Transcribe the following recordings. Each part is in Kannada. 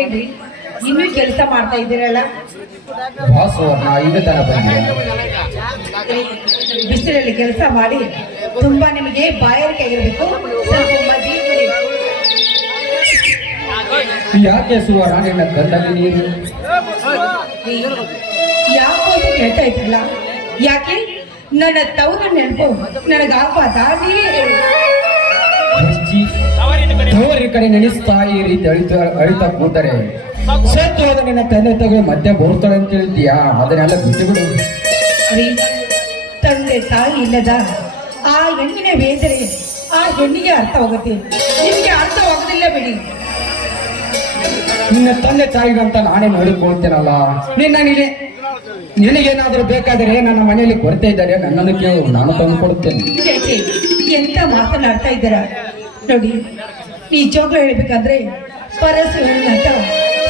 ಏನ್ರಿ? ಇನ್ನೂ ಕೆಲಸ ಮಾಡ್ತಾ ಇದ್ದೀರಲ್ಲ? ಬಿಸಿಲಲ್ಲಿ ಕೆಲಸ ಮಾಡಿ ತುಂಬಾ ನಿಮಗೆ ಬಾಯಾರಿಕೆ ಆಗಿರ್ಬೇಕು. ಯಾಕೆ ಸುವರ್ಣ ಕಣ್ಣಲ್ಲಿ ನೀರು? ಯಾವ ಕೇಳ್ತಾ ಇದ್ರಲ್ಲ ಯಾಕೆ? ನನ್ನ ತವರ ನೆನಪು. ನನಗ ನೀವೇ ಹೇಳಿ. ಅಜ್ಜಿ, ತವರಿ ಕಡೆ ನೆನೆಸ್ತಾ ಈ ರೀತಿ ಅಳಿತ ಅಳಿತಾ ಕೂತರೆ. ಸತ್ತು ಹೋದ ನಿನ್ನ ತಂದೆ ತಗೋ ಮತ್ತೆ ಬರ್ತಾಳೆ ಅಂತ ಹೇಳ್ತೀಯಾ ಅದನ್ನೆಲ್ಲ ಬಿಟ್ಟು ಬಿಡು. ರೀ ತಂದೆ ತಾಯಿ ಇಲ್ಲದ ಆ ಹೆಣ್ಣಿನ ವೇದನೆ ಆ ಹೆಣ್ಣಿಗೆ ಅರ್ಥವಾಗುತ್ತೆ. ನಿಮಗೆ ಅರ್ಥವಾಗೋದಿಲ್ಲ ಬಿಡಿ. ನಿನ್ನ ತಂದೆ ತಾಯಿಗಂತ ನಾನೇ ನೋಡಿಕೊಳ್ತೇನಲ್ಲ ನಿನ್ನ ನಿನಗೆ ನಿನಗೇನಾದ್ರೂ ಬೇಕಾದರೆ ನನ್ನ ಮನೆಯಲ್ಲಿ ಕೊರತೆ ಇದ್ದಾರೆ ನನ್ನನ್ನು ಕೇಳು ನಾನು ತಂದು ಕೊಡುತ್ತೇನೆ. ಎಂತ ಮಾತನಾಡ್ತಾ ಇದ್ದಾರ? ನೋಡಿ ನಿಜವಾಗ್ಲೂ ಹೇಳ್ಬೇಕಂದ್ರೆ ಪರಸ್ಪರ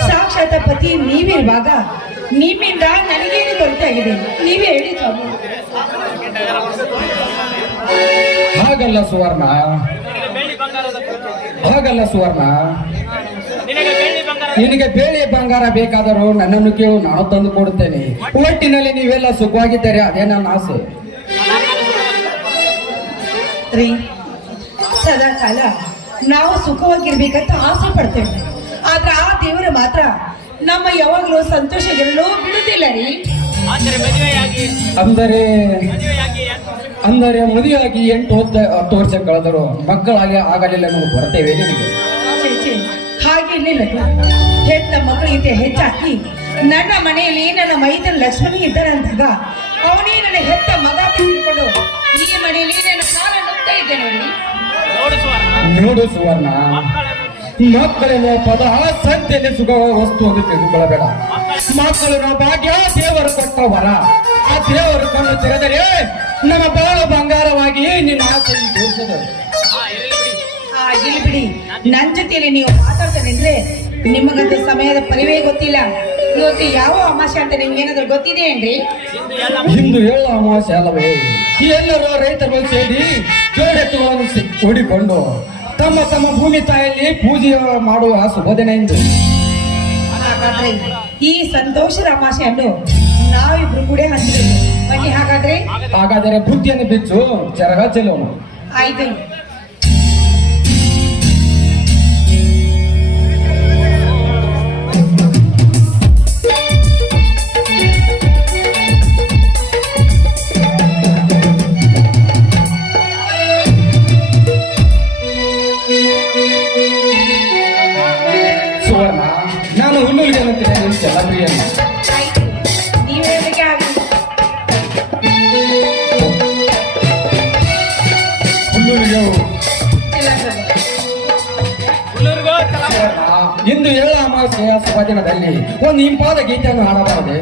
ಸಾಕ್ಷಾತ ಪತಿ ನೀವಿರುವಾಗ ನಿಮ್ಮಿಂದ ನನಗೇನು ಕೊರತೆ ಆಗಿದೆ? ನೀವೇ ಹೇಳಿ ಹಾಗಲ್ಲ ಸುವರ್ಣ. ಹಾಗಲ್ಲ ಸುವರ್ಣ. ನಿನಗೆ ಬೇಳೆ ಬಂಗಾರ ಬೇಕಾದರೂ ನನ್ನನ್ನು ಕೇಳು ನಾನು ತಂದು ಕೊಡುತ್ತೇನೆ. ಒಟ್ಟಿನಲ್ಲಿ ನೀವೆಲ್ಲ ಸುಖವಾಗಿದ್ದಾರೆ ಅದೇ ನನ್ನ ಆಸೆ. ರೀ ಸದಾ ಕಾಲ ನಾವು ಸುಖವಾಗಿರ್ಬೇಕಂತ ಆಸೆ ಪಡ್ತೇವೆ. ಆದ್ರೆ ಆ ದೇವರು ಮಾತ್ರ ನಮ್ಮ ಯಾವಾಗಲೂ ಸಂತೋಷಗಿರಲು ಬಿಡುತ್ತಿಲ್ಲ ರೀ. ಅಂದರೆ ಅಂದರೆ ಮದುವೆಯಾಗಿ ಎಂಟು ಹತ್ತು ಹತ್ತು ವರ್ಷ ಕಳೆದರು ಮಕ್ಕಳಾಗಿ ಆಗಲಿಲ್ಲ ನಾವು ಬರ್ತೇವೆ ನಿಮಗೆ ಹಾಗೆ ಛೇ, ಹೆತ್ತ ಮಗಳಿಗೆ ಹೆಚ್ಚಾಕಿ ನನ್ನ ಮನೆಯಲ್ಲಿ ನನ್ನ ಮೈದನ ಲಕ್ಷ್ಮಣಿ ಇದ್ದಾರೆ ಅಂದಾಗ ಅವನೇ ನನ್ನ ಹೆತ್ತ ಮಗ ತಿಳ್ಕೊಂಡು ಈ ಮನೆಯಲ್ಲಿ ನನ್ನ ಕಾಲ ನುಗ್ತಾ ಇದ್ದೇನೆ ನೋಡು. ಸುವರ್ಣ ಮಕ್ಕಳೆನ್ನುವ ಪದ ಸಂತೆಯಲ್ಲಿ ಸುಖ ವಸ್ತು ಅಂತ ತಿಳ್ಕೊಳ್ಳಬೇಡ ಮಕ್ಕಳು ಭಾಗ್ಯ ದೇವರು ಕೊಟ್ಟ ವರ. ಆ ದೇವರು ಕಣ್ಣು ತೆರೆದರೆ ನಮ್ಮ ಬಾಳು ಬಂಗಾರವಾಗಿ ನಿನ್ನ ಆಸೆ ಈಡೇರುತ್ತದೆ. ಆ ಇಲ್ಲಿ ಬಿಡಿ. ನನ್ನ ಜೊತೆಯಲ್ಲಿ ನೀವು ಮಾತಾಡ್ತಾನೆ ಅಂದ್ರೆ ನಿಮಗಂತೂ ಸಮಯದ ಪರಿವೇ ಗೊತ್ತಿಲ್ಲ. ಇವತ್ತು ಯಾವ ಅಮಾಸೆ ಅಂತ ನಿಮ್ಗೆ ಏನಾದ್ರು ಗೊತ್ತಿದೆ ಏನ್ರಿ? ಇಂದು ಏಳು ಅಮಾವಾಸ್ಯೆ ಅಲ್ಲವೇ? ಎಲ್ಲರೂ ರೈತರು ಸೇರಿ ಜೋಡೆತ್ತುಗಳನ್ನು ಕೂಡಿಕೊಂಡು ತಮ್ಮ ತಮ್ಮ ಭೂಮಿ ತಾಯಲ್ಲಿ ಪೂಜೆ ಮಾಡುವ ಶುಭದಿನ ಎಂದು ಹಾಗಾದ್ರೆ ಈ ಸಂತೋಷದ ಅಮಾಸೆಯನ್ನು ನಾವಿಬ್ರು ಕೂಡ ಬನ್ನಿ ಹಾಗಾದ್ರೆ. ಹಾಗಾದರೆ ಬುದ್ಧಿಯನ್ನು ಬಿಚ್ಚು ಜರಗ ಚೆಲ್ಲೋಣ ಆಯ್ತು. ಸುವರ್ಣ ಇಂದು ಏಳ ಅಮಾವಾಸ್ಯೆಯ ಶುಭ ದಿನದಲ್ಲಿ ಒಂದು ಇಂಪಾದ ಗೀತೆಯನ್ನು ಹಾಡಬಾರದೆ?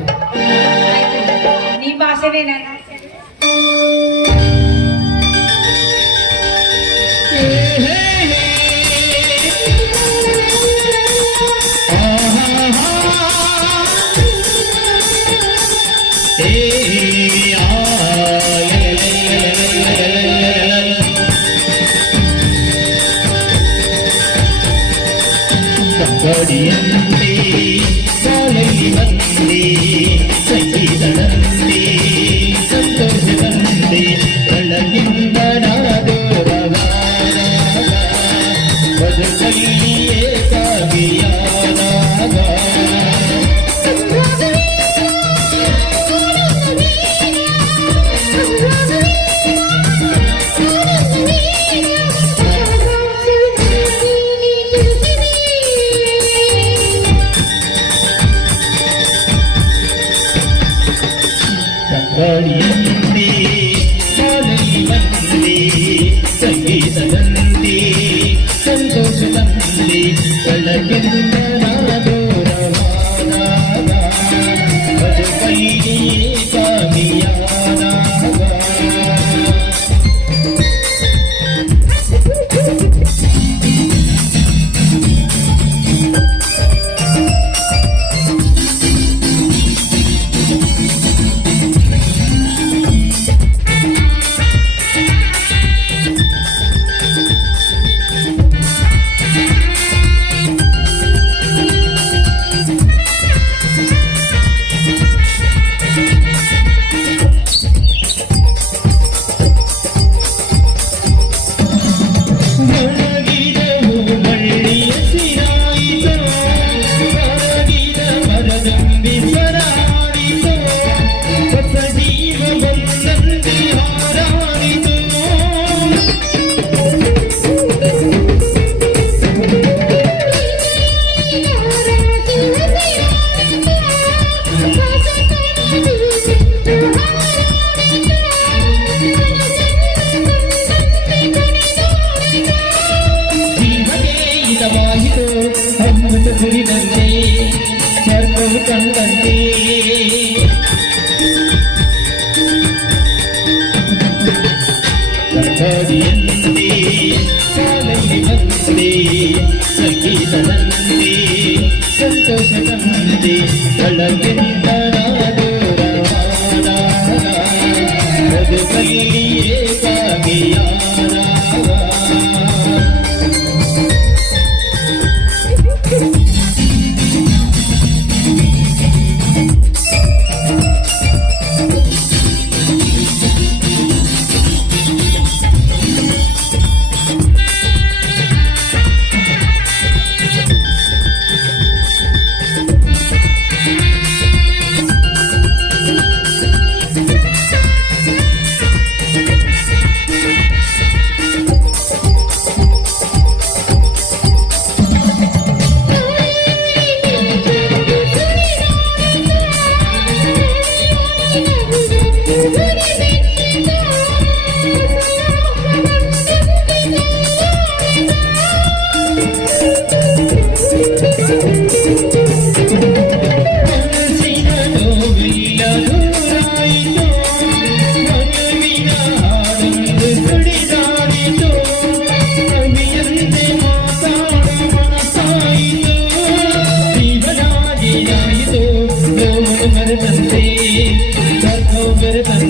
Brasilia.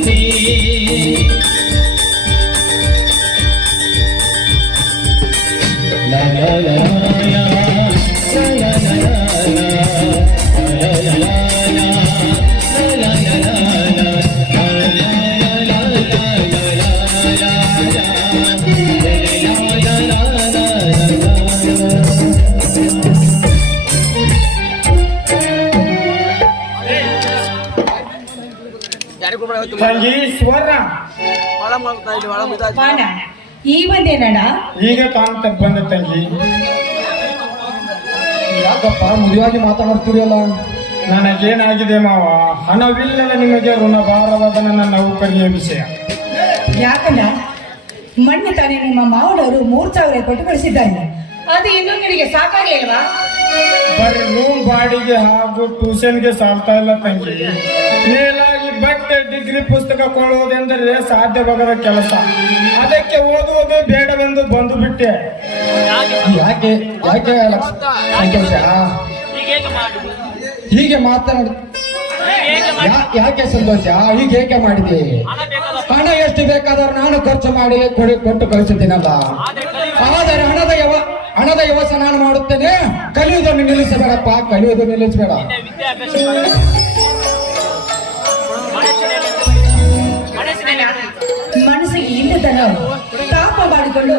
seni ತಂಗಿ ಸ್ವರ್ಣ ಬಾಣ ಈ ಈಗ ತಾನು ಬಂದ ತಂಗಿ. ಯಾಕಪ್ಪ ಮದುವಾಗಿ ಮಾತಾಡ್ತೀರಲ್ಲ ನನಗೇನಾಗಿದೆ ಮಾವ? ಹಣವಿಲ್ಲದ ನಿಮಗೆ ಋಣಭಾರವಾದ ನನ್ನ ನೌಕರಿಯ ವಿಷಯ. ಯಾಕಂದ? ಮಣ್ಣು ತಾನೇ ನಿಮ್ಮ ಮಾವನವರು ಮೂರ್ ಸಾವಿರ ಕೊಟ್ಟು ಕಳಿಸಿದ್ದಾರೆ. ಅದು ಇನ್ನೂ ನಿಮಗೆ ಸಾಕಾಗ್ಲಿಲ್ವಾ ಬರೀ ರೂಮ್ ಬಾಡಿಗೆ ಹಾಗೂ ಟ್ಯೂಷನ್ಗೆ ಸಾಲ್ತಾ ಇಲ್ಲ ತಂಗಿ. ಮೇಲಾಗಿ ಬಟ್ಟೆ ಡಿಗ್ರಿ ಪುಸ್ತಕ ಕೊಳ್ಳುವುದೆಂದರೆ ಸಾಧ್ಯವಾಗದ ಕೆಲಸ. ಅದಕ್ಕೆ ಓದುವುದು ಬೇಡವೆಂದು ಬಂದು ಬಿಟ್ಟೆ. ಯಾಕೆ ಯಾಕೆ ಹೀಗೆ ಮಾತನಾಡ ಯಾಕೆ ಸಂತೋಷ? ಈಗ ಏಕೆ ಮಾಡಿದೆ ಹಣ ಎಷ್ಟು ಬೇಕಾದರೂ ನಾನು ಖರ್ಚು ಮಾಡಿ ಕೊಡಿ ಕೊಟ್ಟು ಕಳಿಸುತ್ತೀನಲ್ಲ? ಆದರೆ ಹಣದ ಯವ ಹಣದ ವ್ಯವಸ್ಥೆ ನಾನು ಮಾಡುತ್ತೇನೆ. ಕಲಿಯುವುದನ್ನು ನಿಲ್ಲಿಸಬೇಡಪ್ಪ. ಕಲಿಯುವುದನ್ನು ನಿಲ್ಲಿಸಬೇಡ. ಇಲ್ಲದನ ತಾಪ ಮಾಡಿಕೊಂಡು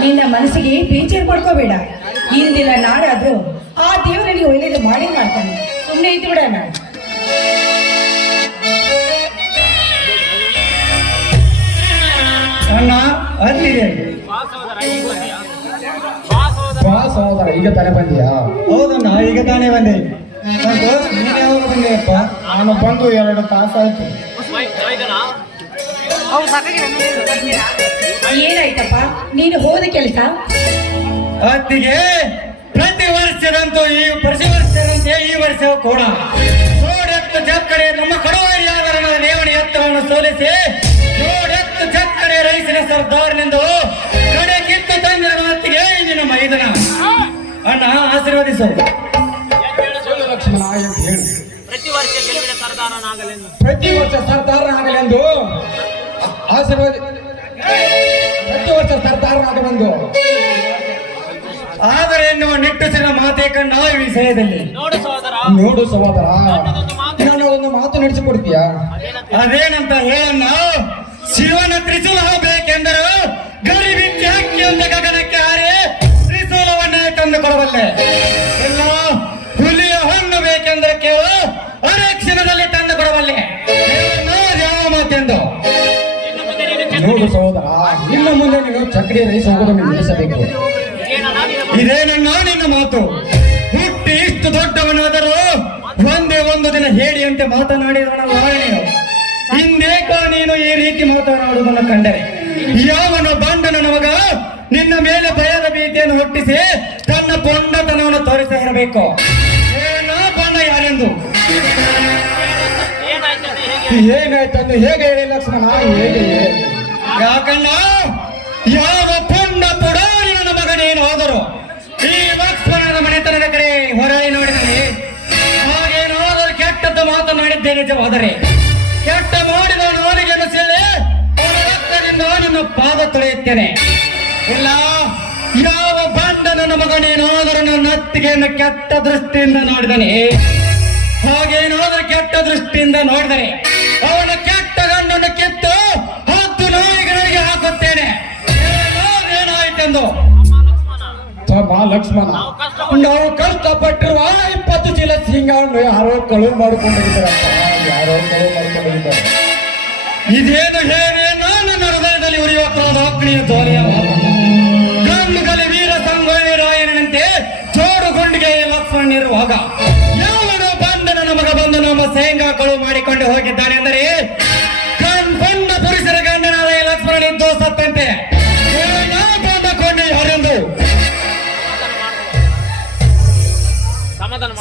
ನಿನ್ನ ಮನಸ್ಸಿಗೆ ಬೇಜಾರು ಮಾಡ್ಕೋಬೇಡ. ಇಂದಿನ ನಾಡಾದ್ರೂ ಆ ದೇವರಿಗೆ ಒಳ್ಳೇದು ಮಾಡಿ ಮಾಡ್ತಾನೆ ಸುಮ್ಮನೆ ಇದ್ದು ಬಿಡೋಣ ಅಣ್ಣ. ಅಲ್ಲಿದೆ. ಪಾಸ್ ಈಗ ತಾನೇ ಬಂದಿಯಾ? ಹೌದಣ್ಣ ಈಗ ತಾನೇ ಬಂದೆ. ಯಾವಾಗ ಬಂದೆಯಪ್ಪ? ನಾನು ಬಂದು ಎರಡು ತಾಸಾಯ್ತು. ಏನಾಯ್ತಪ್ಪ? ನೀನು ಹೋದ ಕೆಲಸ? ಅತ್ತಿಗೆ ಪ್ರತಿ ವರ್ಷದಂತೂ ಈ ಪ್ರತಿ ವರ್ಷದಂತೆ ಈ ವರ್ಷ ಕೂಡ ನೋಡೆತ್ತು ಚಕ್ಕರೆ ನಮ್ಮ ಕಡುವರಿಯಾದರಣ ರೇವಣಿ ಎತ್ತರವನ್ನು ಸೋಲಿಸಿ ನೋಡೆತ್ತು ಚಕ್ಕಡೆ ರೈಸಿನ ಸರ್ದಾರ್ನೆಂದು ಕಡೆ ಕಿತ್ತು ತಂದಿರುವ ಅತ್ತಿಗೆ ಇಂದಿನ ಮೈದನ. ಅಣ್ಣ ಆಶೀರ್ವದಿಸು. ಪ್ರತಿ ವರ್ಷ ಸರ್ದಾರನಾಗಲೆಂದು. ಪ್ರತಿ ವರ್ಷ ಸರ್ದಾರನಾಗಲೆಂದು. ಆಶೀರ್ವಾದ ಪ್ರತಿ ವರ್ಷ ಬಂದು ಆದರೆ ಎನ್ನುವ ನಿಟ್ಟುಸಿನ ಮಾತೆ ಕಂಡ ಈ ವಿಷಯದಲ್ಲಿ. ನೋಡು ಸಹೋದರ. ನಾನು ಒಂದು ಮಾತು ನಡೆಸಿಕೊಡ್ತೀಯಾ? ಅದೇನಂತ? ಹೇಳಣ್ಣ? ಶಿವನ ತ್ರಿಶೂಲ ಬೇಕೆಂದರು. ಹಕ್ಕಿಯೊಂದು ಗಗನಕ್ಕೆ ಹಾರಿ ತ್ರಿಶೂಲವನ್ನೇ ತಂದು ಕೊಡಬಲ್ಲೆ ನೀನು ಚಕ್ರಿ ರೈಸ್ ಹೋಗೋದನ್ನು ನಿಲ್ಲಿಸಬೇಕು. ಇದೇನಣ್ಣ ನಿನ್ನ ಮಾತು. ಹುಟ್ಟಿ ಇಷ್ಟು ದೊಡ್ಡವನಾದರೂ ಒಂದೇ ಒಂದು ದಿನ ಹೇಳಿಯಂತೆ ಮಾತನಾಡಿದವನಲ್ಲ ನೀನು ಹಿಂದೇಕ ನೀನು ಈ ರೀತಿ ಮಾತನಾಡುವುದನ್ನು ಕಂಡರೆ. ಯಾವನ ಬಂಡನ ನಮಗ? ನಿನ್ನ ಮೇಲೆ ಭಯದ ಭೀತಿಯನ್ನು ಹುಟ್ಟಿಸಿ ತನ್ನ ಪೊಂಡತನವನ್ನು ತೋರಿಸ ಇರಬೇಕು. ಏನೋ ಬಣ್ಣ ಯಾರೆಂದು? ಏನಾಯ್ತದೆ ಹೇಗೆ ಹೇಳಿ ಲಕ್ಷ್ಮಣ? ಹೇಗೆ ಹೇಳಿ? ಯಾಕಣ್ಣ? ಯಾವ ಪುಣ್ಯ ಪುಡಾರಿ ನನ್ನ ಮಗನೇನು ಹೋದರು, ಈ ಲಕ್ಷ್ಮಣನ ಮನೆತನದ ಕಡೆ ಹೊರಳಿ ನೋಡಿದರೆ ಹಾಗೇನಾದರೂ ಕೆಟ್ಟದ್ದು ಮಾತನಾಡಿದ್ದೇ ಹೋದರೆ. ಕೆಟ್ಟ ಮಾಡಿದ ನಾಲಿಗೆಯನ್ನು ಸೇರಿ ಅವನ ರಕ್ತದಿಂದ ನಿನ್ನ ಪಾದ ತೊಳೆಯುತ್ತೇನೆ. ಇಲ್ಲ, ಯಾವ ಬಂಡ ನನ್ನ ಮಗನೇನಾದರೂ ನನ್ನ ಅತ್ತಿಗೆಯನ್ನು ಕೆಟ್ಟ ದೃಷ್ಟಿಯಿಂದ ನೋಡಿದನೆ. ಹಾಗೇನಾದರೂ ಕೆಟ್ಟ ದೃಷ್ಟಿಯಿಂದ ನೋಡಿದರೆ ತಮ್ಮ ಲಕ್ಷ್ಮಣ ನಾವು ಕಷ್ಟಪಟ್ಟಿರುವ ಇಪ್ಪತ್ತು ಚೀಲ ಸಿಂಗವನ್ನು ಯಾರೋ ಕಳುವು ಮಾಡಿಕೊಂಡಿದ್ದಾರಪ್ಪ ಯಾರೋ ಕಳುವು ಮಾಡಿಕೊಂಡಿದ್ದಾರೆ. ಇದೇನು ಹೇಳಿ ನಾನು ಹೃದಯದಲ್ಲಿ ಉರಿಯುವ ಕ್ರೋಧ ಅಗ್ನಿಯ ಜ್ವಾಲೆಯ ಗಂಡುಗಲಿ ವೀರ ಸಂಗೊಳ್ಳಿ ರಾಯನಂತೆ ಜೋಡು ಗುಂಡಿಗೆ ಲಕ್ಷ್ಮಣನಿರುವಾಗ ಯಾವನು ಬಂದ ನನ್ನ ಮಗ ಬಂದು ನಮ್ಮ ಸೇಂಗಾ ಕಳುವು ಮಾಡಿಕೊಂಡು ಹೋಗಿದ್ದಾನೆ ಅಂದರೆ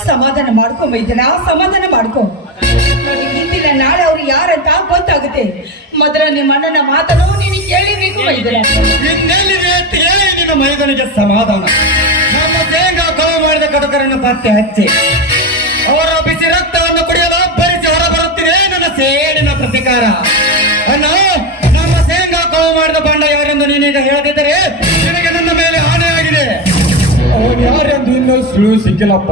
ಮಾಡ್ಕೊ ನಾವು ಸಮಾಧಾನ ಮಾಡ್ಕೊ. ನೋಡಿ ಇಂದಿನ ನಾಳೆ ಅವ್ರು ಯಾರಂತ ಗೊತ್ತಾಗುತ್ತೆ. ಮೊದಲ ನಿಮ್ಮ ಅಣ್ಣನ ಮಾತನ್ನು ನೀನು ಕೇಳಿಬೇಕು ಮೈದನ ಇನ್ನೆಲ್ಲಿದೆ ಅಂತ ಹೇಳಿ ನಿನ್ನ ಮೈದನಿಗೆ ಸಮಾಧಾನ. ನಮ್ಮ ಶೇಂಗಾ ಕೊಲೆ ಮಾಡಿದ ಕಟಕರನ್ನು ಪತ್ತೆ ಹಚ್ಚಿ. ಅವರ ಬಿಸಿ ರಕ್ತವನ್ನು ಕುಡಿಯಲು ಅಬ್ಬರಿಸಿ ಹೊರ ಬರುತ್ತಿದೆ ನನ್ನ ಸೇಡಿನ ಪ್ರತಿಕಾರ. ಅಣ್ಣ, ನಮ್ಮ ಸೇಂಗ ಕಳು ಮಾಡಿದ ಬಂಡ ಯಾರೆಂದು ನೀನೀಗ ಹೇಳದಿದ್ದರೆ ನಿನಗೆ ನನ್ನ ಮೇಲೆ ಆಣೆ ಆಗಿದೆ ಅವನು ಯಾರೆಂದು ಇನ್ನೂ ಸುಳ್ಳು ಸಿಕ್ಕಿಲ್ಲಪ್ಪ.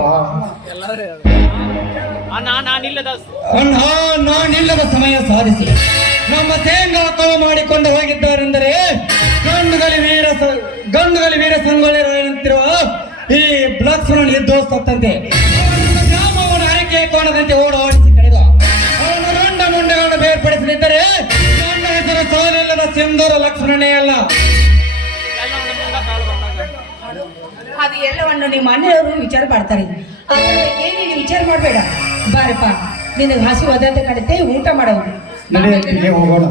ನಾನಿಲ್ಲದ ಸಮಯ ಸಾಧಿಸಿ ನಮ್ಮ ಸೇಂಗಾ ಕಳು ಮಾಡಿಕೊಂಡು ಹೋಗಿದ್ದಾರೆಂದರೆ ಗಂಡುಗಲಿ ವೀರ ಗಂಡುಗಲಿ ವೀರ ಸಂಗೊಳ್ಳಿ ರಾಯನಂತಿರುವ ಈ ಲಕ್ಷ್ಮಣನ್ ಎದ್ದು ಸತ್ತಂತೆ. ಗ್ರಾಮವನ್ನು ಅರಿಕೆ ಕೋಣದಂತೆ ಓಡಾಡಿಸಿ ಕಳೆದ. ಅವನು ರಂಡ ಮುಂಡೆಗಳನ್ನು ಬೇರ್ಪಡಿಸದಿದ್ದರೆ ನನ್ನ ಹೆಸರು ಸೋಲಿಲ್ಲದ ಸಿಂಧೂರ ಲಕ್ಷ್ಮಣನೇ ಅಲ್ಲ. ಅದು ಎಲ್ಲವನ್ನು ನಿಮ್ಮ ಮನೆಯವರು ವಿಚಾರ ಮಾಡ್ತಾರೆ. ಅದ್ರ ಬಗ್ಗೆ ನೀನು ವಿಚಾರ ಮಾಡಬೇಡ. ಬಾರಪ್ಪ ನಿನಗೆ ಹಸಿವಾದಂತೆ ಕಡತೆ ಊಟ ಮಾಡೋದು. ಹೋಗೋಣ.